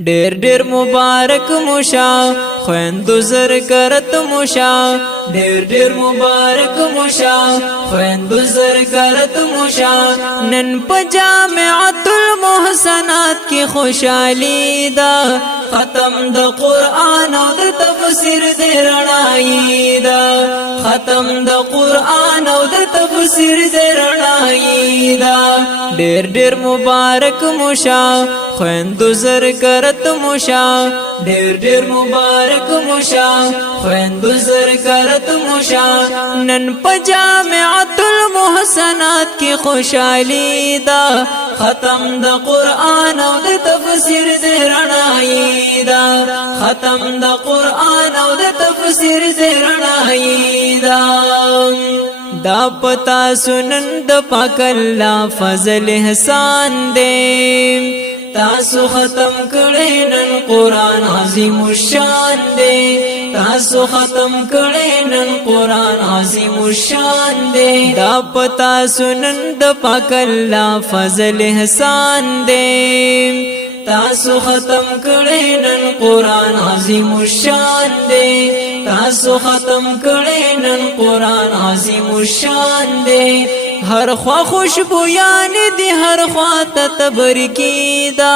ډیر ډیر مبارک مشا خويندو زر کرت مشا ډیر ډیر مبارک مشا خويندو زر کرت مشا نن په جامعۃ المحسنات کی خوشحالی دا ختم د قرآن او د تفسیر د رڼایي دا ختم د قرآن او د تفسیر د رڼایي دا ډیر ډیر مبارک مشا خويندو زر کرت مشا ډیر ډیر مبارک مشا خويندو زر کرت مشا نن په جامعۃ المحسنات کی خوشحالی دا ختم د قرآن او د تفسیر د رڼایي دا ختم د قرآن او د تفسیر د رڼایي دا پتا سنن د پاک الله فضل احسان دے تاسو ختم کړي نن قرآن عظیم الشان دے تاسو ختم کړي نن قرآن عظیم الشان دے دا پتا سنن د پاک الله فضل احسان دے تاسو ختم کړي نن قرآن عظیم الشان دے تاسو ختم کړي نن قرآن عظیم الشان دے ہر خواہ خوشبویان دی ہر خواہ تبرکی دا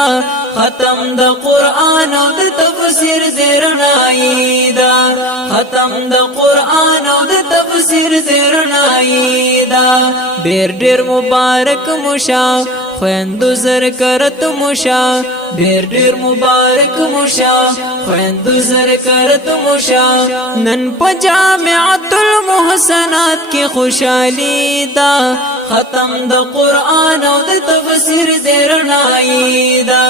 ختم دا قرآن او دا تفسیر دی رڼایي دا ختم دا قرآن او دا تفسیر دی رڼایي دا ډیر ډیر مبارک مشا خويندو زر کرت مشا ډیر ډیر مبارک مشا خويندو زر کرت مشا نن په جامعۃ المحسنات کی خوشحالی دا ختم د قرآن او د تفسیر د رڼایي دا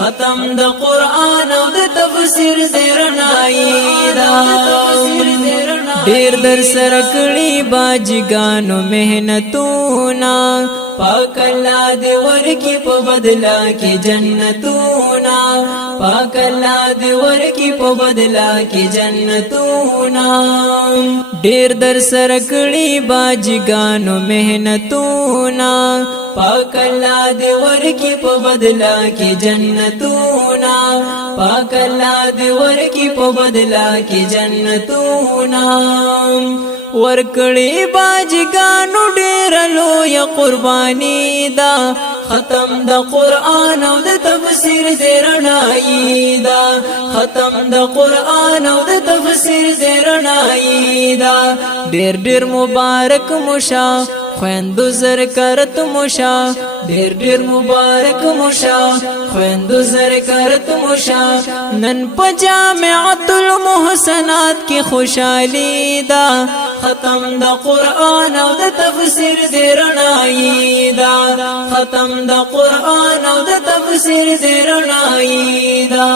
ختم د قرآن او د تفسیر د رڼایي دا ډیر در سره کړي باجګانو مهنتونه پاک الله دې ورکی په بدلا کې جنتونه پاک الله دې ورکی په بدلا کې جنتونه ډیر در سره کړي باجګانو مهنتونه پاک الله دې ورکی په بدلا کې جنتونه پاک الله دې ورکی په بدلا کې جنتونه ورکړي باجګانو ډیر لوی قربانی دا ختم د قرآن او د تفسیر د رڼایي دا ختم د قرآن او د تفسیر د رڼایي دا ډیر ډیر مبارک مشا خويندو زر کرت مشا ډیر ډیر مبارک مشا خويندو زر کرت مشا نن په جامعۃ المحسنات کی خوشحالی دا ختم د قرآن او د تفسیر د رڼایي دا ختم د قرآن او د تفسیر د رڼایي دا